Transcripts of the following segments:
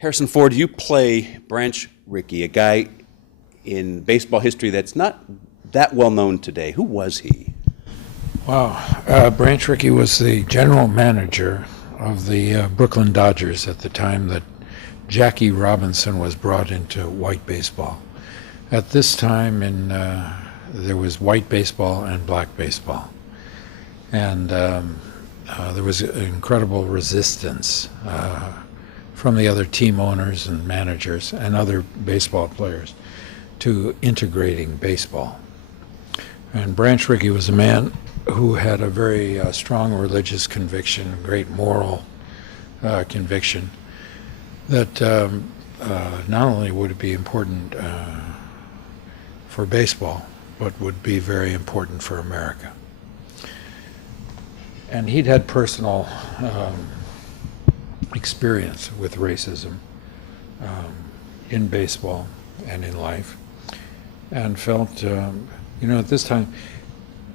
Harrison Ford, you play Branch Rickey, a guy in baseball history that's not that well known today. Who was he? Wow. Branch Rickey was the general manager of the Brooklyn Dodgers at the time that Jackie Robinson was brought into white baseball. At this time, there was white baseball and black baseball. And there was incredible resistance from the other team owners and managers and other baseball players to integrating baseball. And Branch Rickey was a man who had a very strong religious conviction, great moral conviction, that not only would it be important for baseball, but would be very important for America. And he'd had personal experience with racism in baseball and in life, and felt, at this time,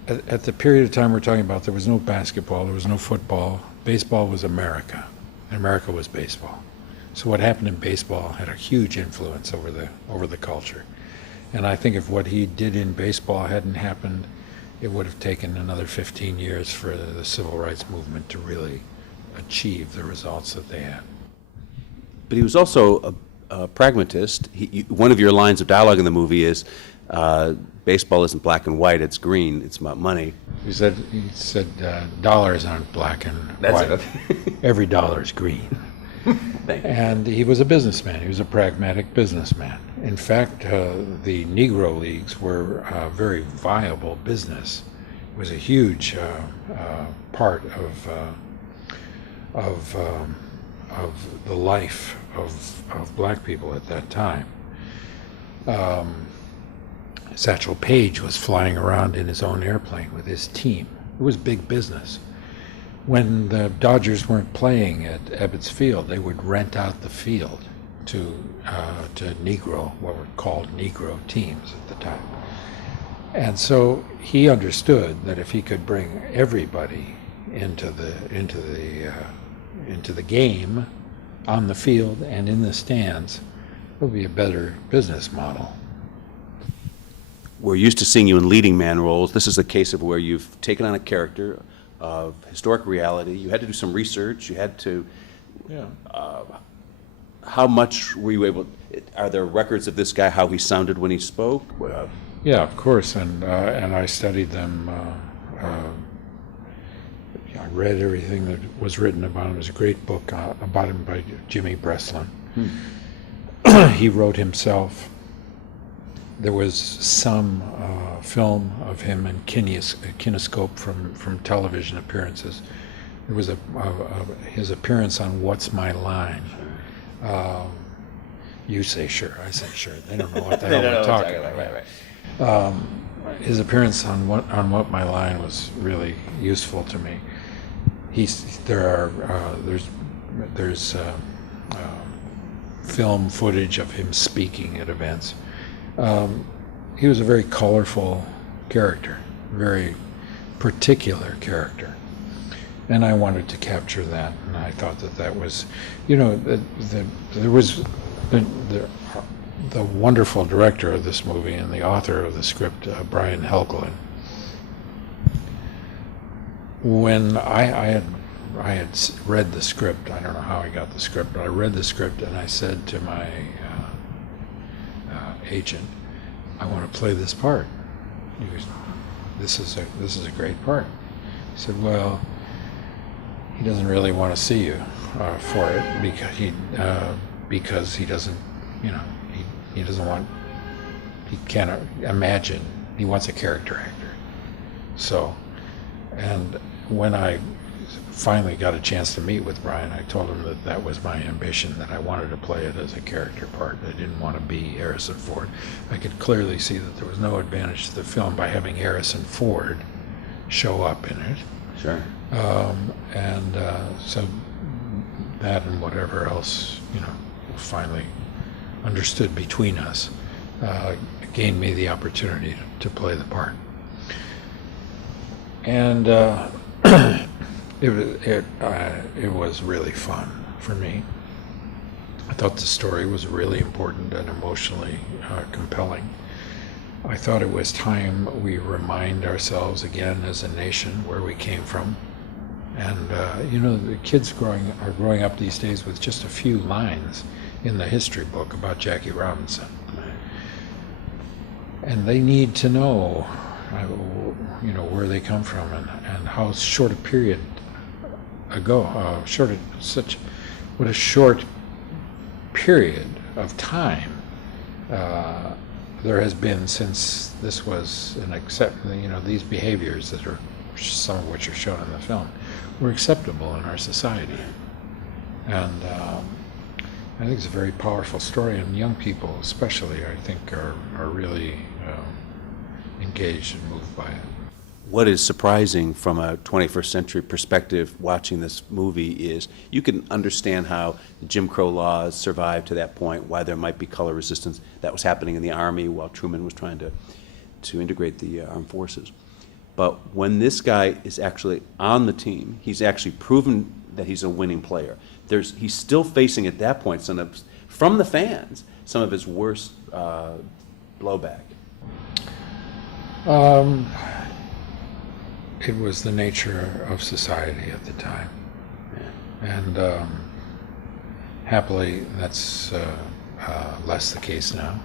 at the period of time we're talking about, there was no basketball, there was no football. Baseball was America, and America was baseball. So what happened in baseball had a huge influence over the culture. And I think if what he did in baseball hadn't happened, it would have taken another 15 years for the civil rights movement to really achieve the results that they had. But he was also a pragmatist. One of your lines of dialogue in the movie is, baseball isn't black and white, it's green, it's about money. He said dollars aren't black and white. That's it. Every dollar is green. And he was a businessman. He was a pragmatic businessman. In fact, the Negro Leagues were a very viable business. It was a huge part of the life of black people at that time. Satchel Paige was flying around in his own airplane with his team. It was big business. When the Dodgers weren't playing at Ebbets Field, they would rent out the field to what were called Negro teams at the time. And so he understood that if he could bring everybody into the game, on the field and in the stands, it would be a better business model. We're used to seeing you in leading man roles. This is a case of where you've taken on a character of historic reality. You had to do some research. You had to. Yeah. How much were you able? Are there records of this guy, how he sounded when he spoke? Yeah, of course, and I studied them. I read everything that was written about him. There's a great book about him by Jimmy Breslin. He wrote himself. There was some film of him in kinescope from television appearances. There was his appearance on What's My Line. You say sure, I say sure. They don't know what the hell we're talking about. Right. His appearance on What My Line was really useful to me. There's film footage of him speaking at events. He was a very colorful character, very particular character, and I wanted to capture that. And I thought that was, there was the wonderful director of this movie and the author of the script, Brian Helgeland. When I had read the script, I don't know how I got the script, but I read the script and I said to my agent, I want to play this part. He goes, this is a great part. He said, well, he doesn't really want to see you for it because he doesn't, he doesn't want, he can't imagine, he wants a character actor. So, and when I finally got a chance to meet with Brian, I told him that was my ambition, that I wanted to play it as a character part. I didn't want to be Harrison Ford. I could clearly see that there was no advantage to the film by having Harrison Ford show up in it. Sure. So that and whatever else, finally understood between us, gained me the opportunity to play the part. And it was really fun for me. I thought the story was really important and emotionally compelling. I thought it was time we remind ourselves again as a nation where we came from. And the kids are growing up these days with just a few lines in the history book about Jackie Robinson. And they need to know, where they come from and how short a period ago, what a short period of time there has been since this was these behaviors that are, some of which are shown in the film, were acceptable in our society. And I think it's a very powerful story, and young people especially, I think, are really engaged and moved by it. What is surprising from a 21st century perspective watching this movie is you can understand how the Jim Crow laws survived to that point, why there might be color resistance that was happening in the Army while Truman was trying to integrate the armed forces. But when this guy is actually on the team, he's actually proven that he's a winning player. He's still facing at that point from the fans some of his worst blowback. It was the nature of society at the time. Yeah. And happily, that's less the case now.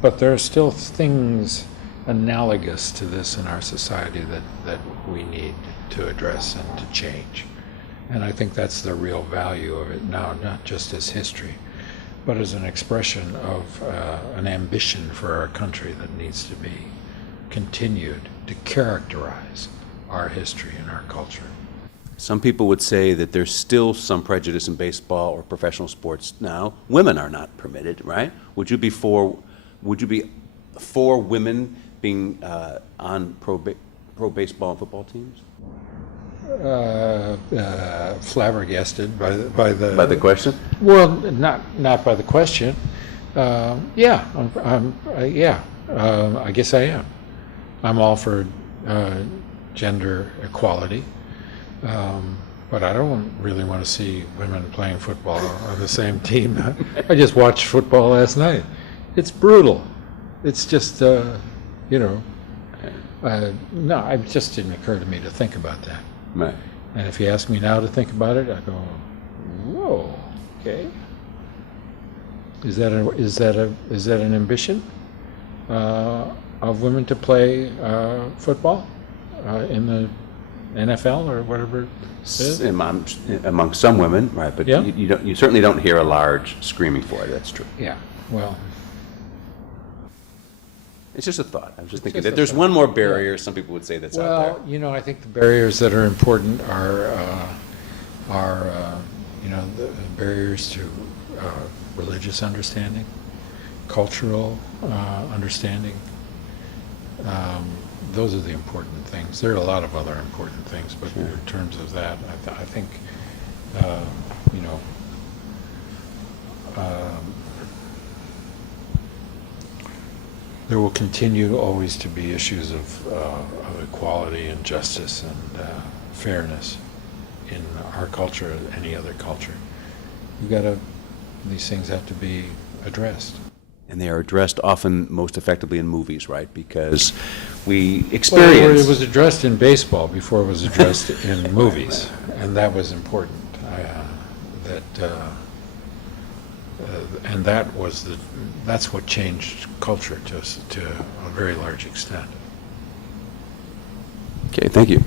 But there are still things analogous to this in our society that we need to address and to change. And I think that's the real value of it now, not just as history, but as an expression of an ambition for our country that needs to be continued to characterize our history and our culture. Some people would say that there's still some prejudice in baseball or professional sports now. Women are not permitted, right? Would you be for women being on pro baseball and football teams? Flabbergasted by the question? Well, not by the question. Yeah, I guess I am. I'm all for gender equality, but I don't really want to see women playing football on the same team. I just watched football last night. It's brutal. It's just, no, it just didn't occur to me to think about that. Right. And if you ask me now to think about it, I go, whoa, okay. Is that an ambition of women to play football in the NFL or whatever it is? Among some women, right? But yeah. you certainly don't hear a large screaming for it. That's true. Yeah. Well, it's just a thought. I was just thinking that there's one more barrier. Some people would say that's out there. Well, I think the barriers that are important are the barriers to religious understanding, cultural understanding. Those are the important things. There are a lot of other important things, but in terms of that, I think, there will continue always to be issues of equality and justice and fairness in our culture and any other culture. These things have to be addressed. And they are addressed often most effectively in movies, right? Because we experience... Well, it was addressed in baseball before it was addressed in movies, and that was important. And that's what changed culture to a very large extent. Okay, thank you.